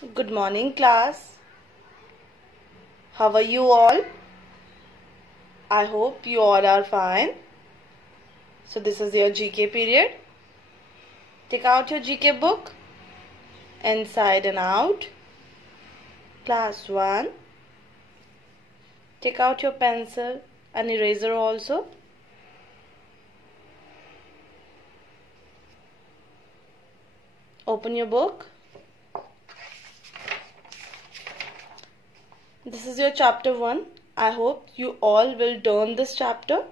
Good morning, class. How are you all? I hope you all are fine. So this is your GK period. Take out your GK book, inside and out. Class 1. Take out your pencil and eraser also. Open your book. This is your chapter 1. I hope you all will learn this chapter.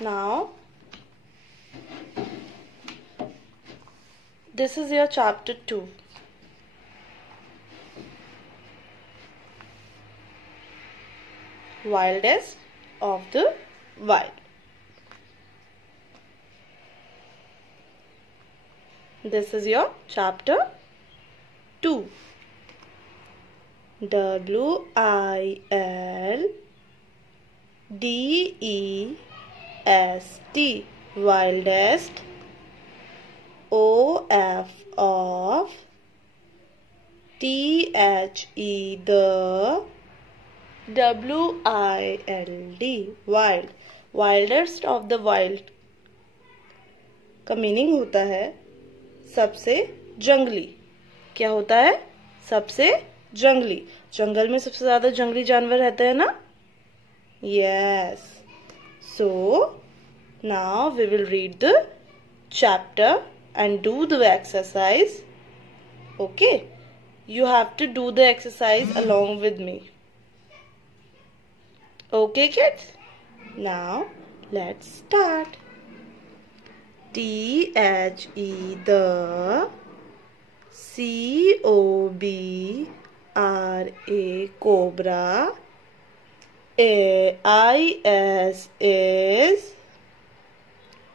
Now, this is your chapter 2. Wildest of the wild. This is your chapter 2. WILDEST, wildest. OF, THE, the. WILD, wild. Wildest of the wild का meaning होता है सबसे जंगली. क्या होता है? सबसे जंगली. जंगल में सबसे ज्यादा जंगली जानवर रहते हैं ना? Yes. So now we will read the chapter and do the exercise. Okay, you have to do the exercise along with me. Okay, kids? Now let's start. THE, the. COBRA, cobra. IS, is.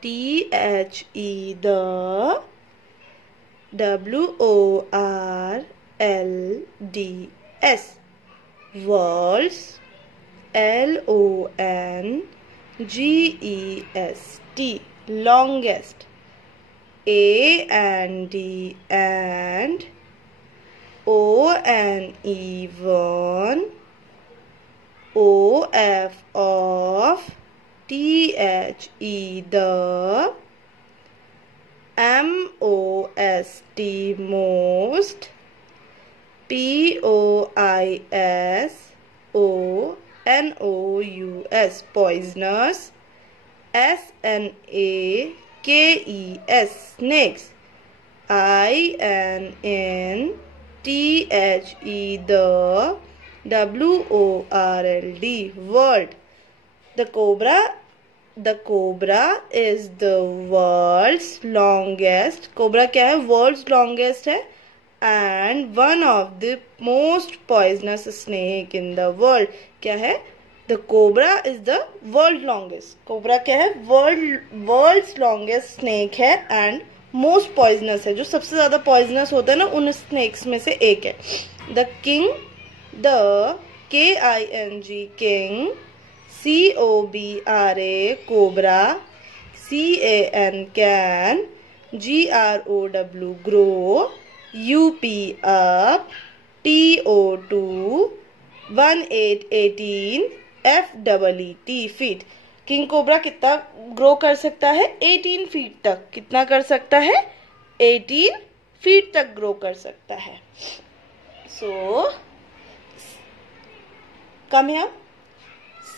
THE, the. WORLDS, worlds. LONGEST, longest. AND, and. ONE, OF, of. THE, the. MOST, most. POISONOUS, poisonous. SNAKES, snakes. INNTHE, the. WORLD, world. The cobra is the world's longest. Cobra क्या है? World's longest है. And one of the most poisonous snake in the world. क्या है? The cobra is the world's longest. Cobra क्या है? World's longest snake है and most poisonous है. जो सबसे ज्यादा poisonous होता है ना, उन snakes में से एक है. The king, the KING, king. COBRA, cobra. CAN, can. GROW, grow. UP, up. TO2, 18, FEET, feet. King cobra कितना ग्रो कर सकता है? 18 फीट तक. कितना कर सकता है? 18 फीट तक ग्रो कर सकता है. So come here.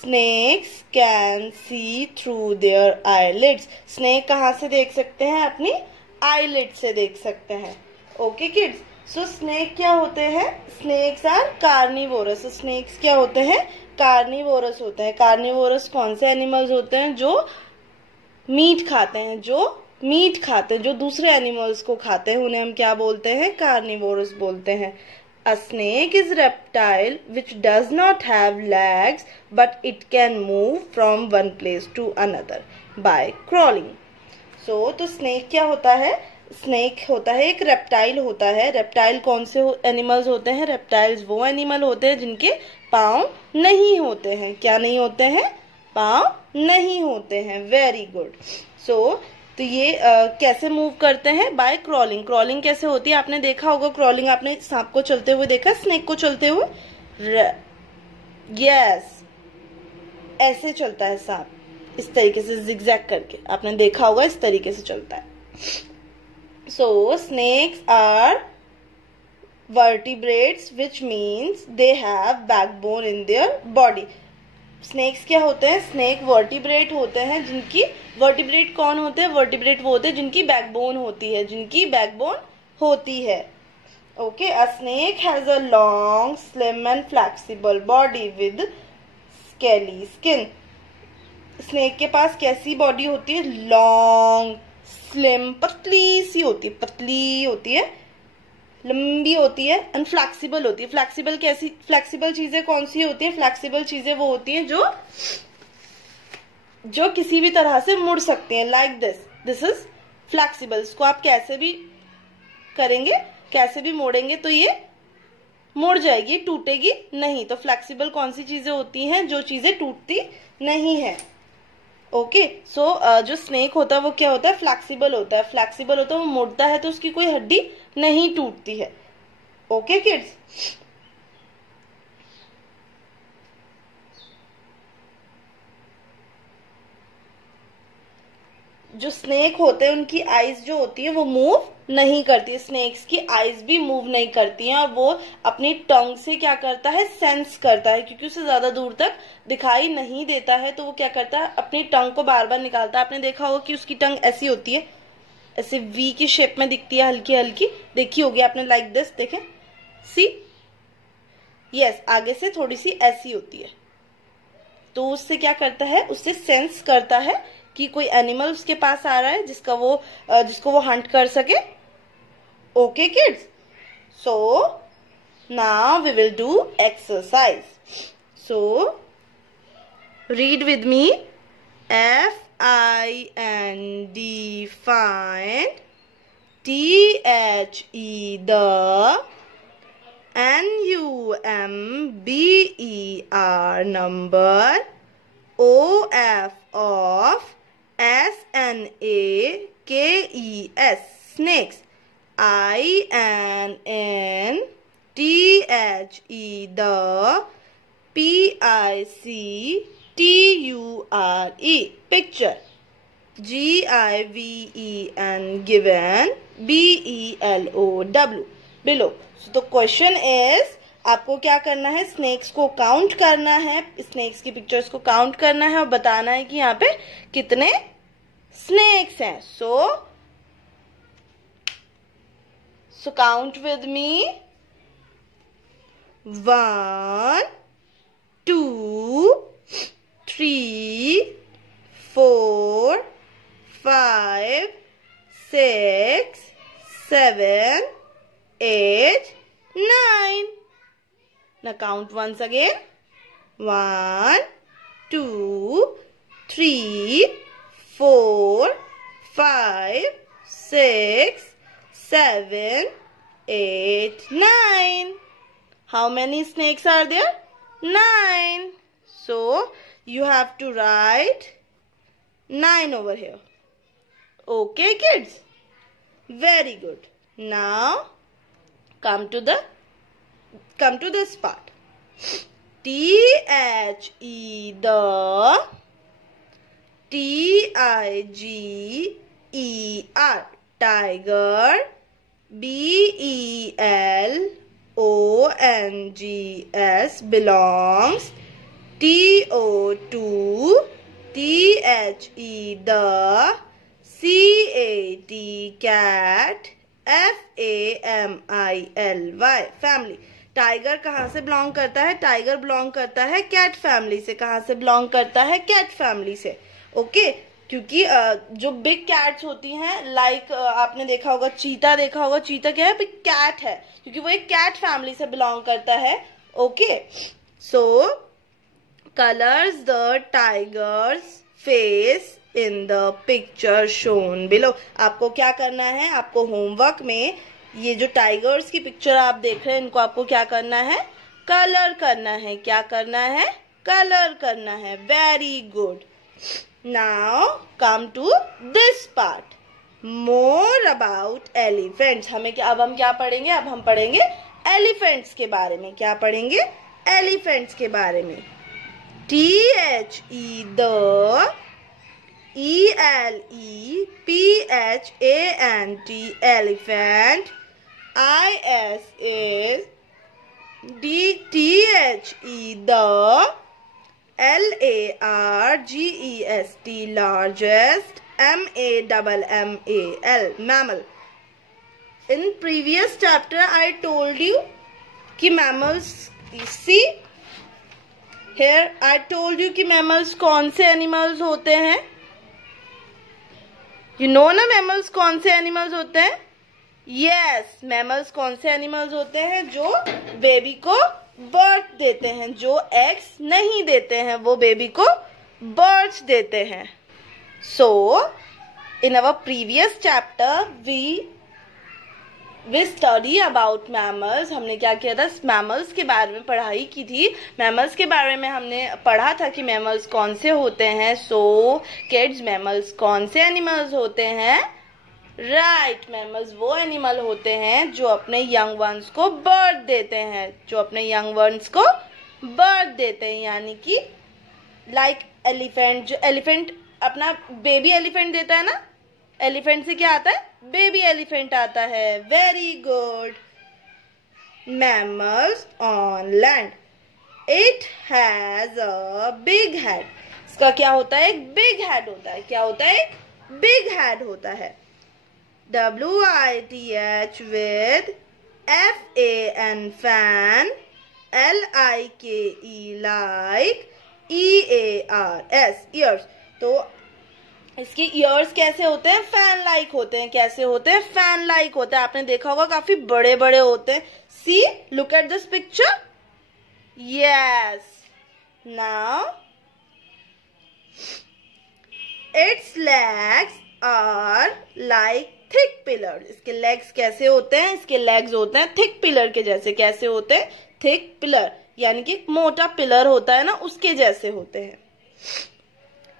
Snakes can see through their eyelids. Snake कहाँ से देख सकते हैं? अपनी eyelid से देख सकते हैं. Okay kids? So snake क्या होते हैं? Snakes are carnivorous. So snakes क्या होते हैं? Carnivorous होते हैं. Carnivorous कौन से animals होते हैं? जो मीट खाते हैं. जो दूसरे animals को खाते हैं, उन्हें हम क्या बोलते हैं? Carnivorous बोलते हैं. A snake is a reptile which does not have legs, but it can move from one place to another by crawling. So, तो snake क्या होता है? Snake होता है एक reptile होता है. Reptile कौन से animals होते हैं? Reptiles वो animal होते हैं जिनके पाँव नहीं होते हैं. क्या नहीं होते हैं? पाँव नहीं होते हैं. Very good. So, तो ये कैसे मूव करते हैं? Bye crawling. क्रॉलिंग कैसे होती है? आपने देखा होगा क्रॉलिंग, आपने सांप को चलते हुए देखा, स्नेक को चलते हुए? यस, ऐसे चलता है सांप, इस तरीके से जिगजैग करके, आपने देखा होगा, इस तरीके से चलता है। So snakes are vertebrates, which means they have backbone in their body. Snakes क्या होते हैं? स्नेक वर्टिब्रेट होते हैं, जिनकी वर्टिब्रेट कौन होते हैं? वर्टिब्रेट वो होते हैं जिनकी बैकबोन होती है, जिनकी बैकबोन होती है। Okay, a snake has a long slim and flexible body with scaly skin. Snake के पास कैसी बॉडी होती है? लॉन्ग, स्लिम, पतली सी होती है, पतली होती है, लंबी होती है, एंड फ्लेक्सिबल होती है। फ्लेक्सिबल कैसी? फ्लेक्सिबल चीजें कौन सी होती है? फ्लेक्सिबल चीजें वो होती हैं जो किसी भी तरह से मुड़ सकती हैं, लाइक दिस इज फ्लेक्सिबल। इसको आप कैसे भी करेंगे, कैसे भी मोड़ेंगे तो ये मुड़ जाएगी, टूटेगी नहीं। तो फ्लेक्सिबल कौन सी चीजें होती हैं? जो चीजें टूटती नहीं है। ओके, सो जो स्नेक होता है वो क्या होता है? फ्लेक्सिबल होता है। फ्लेक्सिबल होता है, वो मुड़ता है तो उसकी कोई हड्डी नहीं टूटती है। ओके किड्स, जो स्नेक होते हैं उनकी आईज जो होती है वो मूव नहीं करती है। स्नेक्स की आईज भी मूव नहीं करती हैं, और वो अपनी टंग से क्या करता है? सेंस करता है, क्योंकि उसे ज्यादा दूर तक दिखाई नहीं देता है, तो वो क्या करता है? अपनी टंग को बार बार निकालता है। आपने देखा होगा कि उसकी टंग ऐसी होती है, ऐसे वी की शेप में दिखती है, हल्की हल्की, देखी होगी आपने, लाइक दिस, देखें, सी, यस, आगे से थोड़ी सी ऐसी होती है। तो उससे क्या करता है? उससे सेंस करता है कि कोई एनिमल उसके पास आ रहा है जिसको वो हंट कर सके। Okay kids, so now we will do exercise. So read with me. FIND, find, THE, the, NUMBER, number, OF, of, SNAKES, snakes, INNTHE, the, PICTURE, picture, GIVEN, given, BELOW, below. So the question is, आपको क्या करना है? Snacks को count करना है, snacks की pictures को count करना है और बताना है कि यहाँ पे कितने स्नेक्स हैं। So count with me. 1 2 3 4 5 6 7 8 9. Now count once again. 1 2 3 4 5 6 7 8 9. How many snakes are there? 9. So you have to write 9 over here. Okay kids? Very good. Now come to this part. THE, the, TIGER, tiger, BELONGS, belongs, TO2, THE, the, CAT, cat, FAMILY, family. Tiger कहाँ से belong करता है? Tiger belong करता है cat family से। कहाँ से belong करता है? कैट फैमिली से। ओके, क्योंकि जो बिग कैट्स होती हैं, लाइक आपने देखा होगा, चीता देखा होगा, चीता क्या है? बिग कैट है, क्योंकि वो एक कैट फैमिली से बिलोंग करता है। Okay, so colours the tigers face in the picture shown below. आपको क्या करना है? आपको होमवर्क में ये जो टाइगर्स की पिक्चर आप देख रहे हैं, इनको आपको क्या करना है? कलर करना है। क्या करना है? कलर करना है। Very good. Now come to this part. More about elephants. अब हम क्या पढ़ेंगे? अब हम पढ़ेंगे एलिफेंट्स के बारे में। क्या पढ़ेंगे? एलिफेंट्स के बारे में। THE the, ELEPHANT elephant, IS THE the, LARGEST largest, MAMMAL mammal. In previous chapter I told you कि mammals, see here I told you कि mammals कौन से animals होते हैं? You know ना mammals कौन से animals होते हैं? Yes, mammals कौन से animals होते हैं? जो बेबी को बर्थ देते हैं, जो एग्स नहीं देते हैं, वो बेबी को बर्थ देते हैं। So in our previous chapter we study about mammals. हमने क्या किया था? mammals के बारे में पढ़ाई की थी। mammals के बारे में हमने पढ़ा था कि mammals कौन से होते हैं। So kids, mammals कौन से animals होते हैं? Right, mammals वो animal होते हैं जो अपने young ones को birth देते हैं, जो अपने young ones को birth देते हैं। यानी कि like elephant, जो elephant अपना baby elephant देता है ना, elephant से क्या आता है? Baby elephant आता है। Very good. Mammals on land. It has a big head. इसका क्या होता है? एक big head होता है। क्या होता है? एक big head होता है। WITH with FAN fan, LIKE like, EARS ears। तो इसके ईयर्स कैसे होते हैं? फैन लाइक होते हैं। कैसे होते हैं? फैन लाइक होते हैं। आपने देखा होगा काफी बड़े बड़े होते हैं। See, look at this picture. Yes, now its legs are like thick pillar. इसके लेग्स कैसे होते हैं? इसके लेग्स होते हैं थिक पिलर के जैसे। कैसे होते हैं? थिक पिलर, यानी कि मोटा पिलर होता है ना, उसके जैसे होते हैं।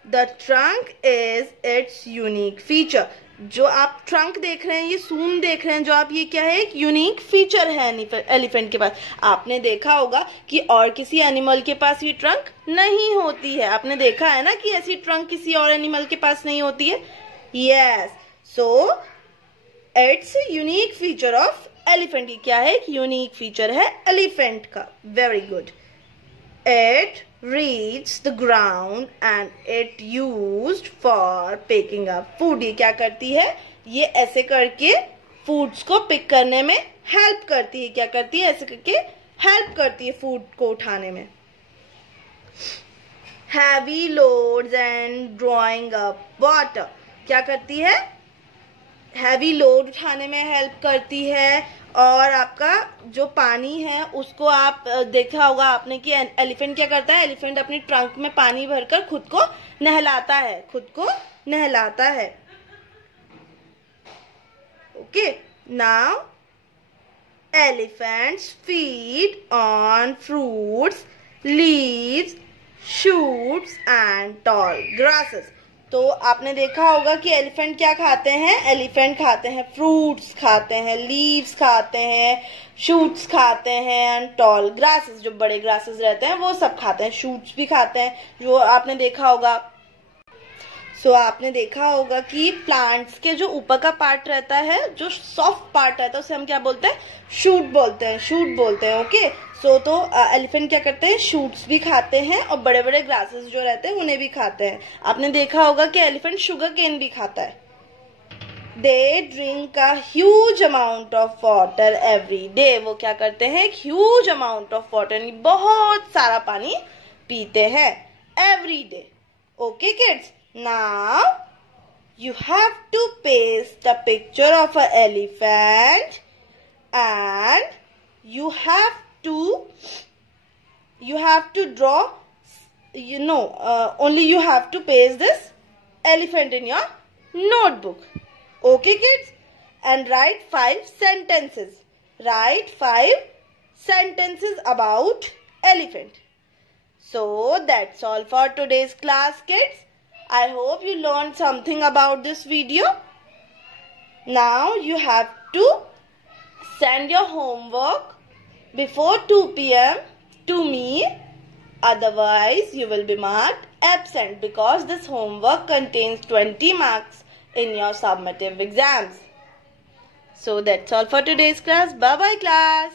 The trunk is its unique feature। जो आप ट्रंक देख रहे हैं, ये सूंड देख रहे हैं, जो आप ये क्या है? एक यूनिक फीचर है एलिफेंट के पास। आपने देखा होगा कि और किसी एनिमल के पास ये ट्रंक नहीं होती है। आपने देखा है ना कि ऐसी ट्रंक किसी और एनिमल के पास नहीं होती है। Yes, so it's unique feature of elephant. क्या है? एक यूनिक फीचर है एलिफेंट का। Very good. It reaches the ground and it used for picking up food। ये क्या करती है? ये ऐसे करके फूड्स को पिक करने में हेल्प करती है। क्या करती है? ऐसे करके हेल्प करती है फूड को उठाने में। Heavy loads and drawing up water। क्या करती है? हैवी लोड उठाने में हेल्प करती है। और आपका जो पानी है उसको आप देखा होगा आपने कि एलिफेंट क्या करता है? एलिफेंट अपनी ट्रंक में पानी भरकर खुद को नहलाता है। खुद को नहलाता है। Okay, now elephants feed on fruits, leaves, shoots and tall grasses. तो आपने देखा होगा कि एलिफेंट क्या खाते हैं? एलिफेंट खाते हैं फ्रूट्स, खाते हैं लीव्स, खाते हैं शूट्स, खाते हैं एंड टॉल ग्रासेस, जो बड़े ग्रासेस रहते हैं वो सब खाते हैं। शूट्स भी खाते हैं, जो आपने देखा होगा। आपने देखा होगा कि प्लांट्स के जो ऊपर का पार्ट रहता है, जो सॉफ्ट पार्ट रहता है, उसे हम क्या बोलते हैं? शूट बोलते हैं। शूट बोलते हैं। ओके, तो एलिफेंट क्या करते हैं? शूट्स भी खाते हैं और बड़े बड़े ग्रासेस जो रहते हैं उन्हें भी खाते हैं। आपने देखा होगा कि एलिफेंट शुगर केन भी खाता है। They drink a huge amount of water every day. वो क्या करते हैं? एक ह्यूज अमाउंट ऑफ वाटर, बहुत सारा पानी पीते हैं every day. Okay kids, now you have to paste the picture of an elephant and you have to draw, only you have to paste this elephant in your notebook. Okay kids, and write 5 sentences. Write 5 sentences about elephant. So that's all for today's class kids. I hope you learned something about this video. Now you have to send your homework before 2 p.m. to me. Otherwise, you will be marked absent because this homework contains 20 marks in your summative exams. So that's all for today's class. Bye-bye class.